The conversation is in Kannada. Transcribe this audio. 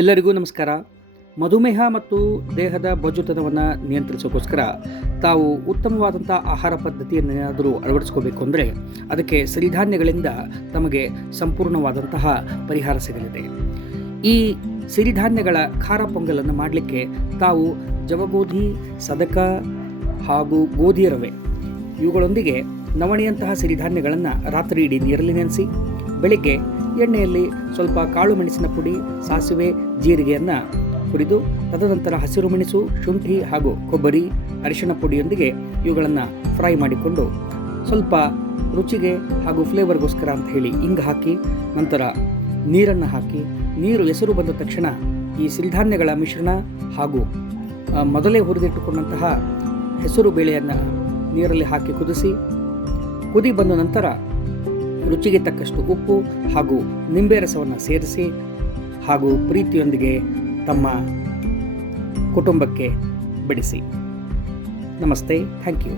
ಎಲ್ಲರಿಗೂ ನಮಸ್ಕಾರ. ಮಧುಮೇಹ ಮತ್ತು ದೇಹದ ಬೊಜ್ಜುತನವನ್ನು ನಿಯಂತ್ರಿಸೋಕ್ಕೋಸ್ಕರ ತಾವು ಉತ್ತಮವಾದಂಥ ಆಹಾರ ಪದ್ಧತಿಯನ್ನೇನಾದರೂ ಅಳವಡಿಸ್ಕೋಬೇಕು ಅಂದರೆ ಅದಕ್ಕೆ ಸಿರಿಧಾನ್ಯಗಳಿಂದ ತಮಗೆ ಸಂಪೂರ್ಣವಾದಂತಹ ಪರಿಹಾರ ಸಿಗಲಿದೆ. ಈ ಸಿರಿಧಾನ್ಯಗಳ ಖಾರ ಪೊಂಗಲನ್ನು ಮಾಡಲಿಕ್ಕೆ ತಾವು ಜವಗೋಧಿ, ಸದಕ ಹಾಗೂ ಗೋಧಿ ರವೆ ಇವುಗಳೊಂದಿಗೆ ನವಣೆಯಂತಹ ಸಿರಿಧಾನ್ಯಗಳನ್ನು ರಾತ್ರಿ ಇಡೀ ನೀರಲ್ಲಿ ನೆನೆಸಿ ಬೆಳಿಗ್ಗೆ ಎಣ್ಣೆಯಲ್ಲಿ ಸ್ವಲ್ಪ ಕಾಳು ಮೆಣಸಿನ ಪುಡಿ, ಸಾಸಿವೆ, ಜೀರಿಗೆಯನ್ನು ಹುರಿದು ತದನಂತರ ಹಸಿರು ಮೆಣಸು, ಶುಂಠಿ ಹಾಗೂ ಕೊಬ್ಬರಿ, ಅರಿಶಿಣ ಪುಡಿಯೊಂದಿಗೆ ಇವುಗಳನ್ನು ಫ್ರೈ ಮಾಡಿಕೊಂಡು ಸ್ವಲ್ಪ ರುಚಿಗೆ ಹಾಗೂ ಫ್ಲೇವರ್ಗೋಸ್ಕರ ಅಂತ ಹೇಳಿ ಇಂಗು ಹಾಕಿ ನಂತರ ನೀರನ್ನು ಹಾಕಿ ನೀರು ಎಸರು ಬಂದ ತಕ್ಷಣ ಈ ಸಿರಿಧಾನ್ಯಗಳ ಮಿಶ್ರಣ ಹಾಗೂ ಮೊದಲೇ ಹುರಿದಿಟ್ಟುಕೊಂಡಂತಹ ಹೆಸರು ಬೇಳೆಯನ್ನು ನೀರಲ್ಲಿ ಹಾಕಿ ಕುದಿಸಿ ಕುದಿ ಬಂದ ನಂತರ ರುಚಿಗೆ ತಕ್ಕಷ್ಟು ಉಪ್ಪು ಹಾಗೂ ನಿಂಬೆ ರಸವನ್ನು ಸೇರಿಸಿ ಹಾಗೂ ಪ್ರೀತಿಯೊಂದಿಗೆ ತಮ್ಮ ಕುಟುಂಬಕ್ಕೆ ಬಡಿಸಿ. ನಮಸ್ತೆ, ಥ್ಯಾಂಕ್ ಯು.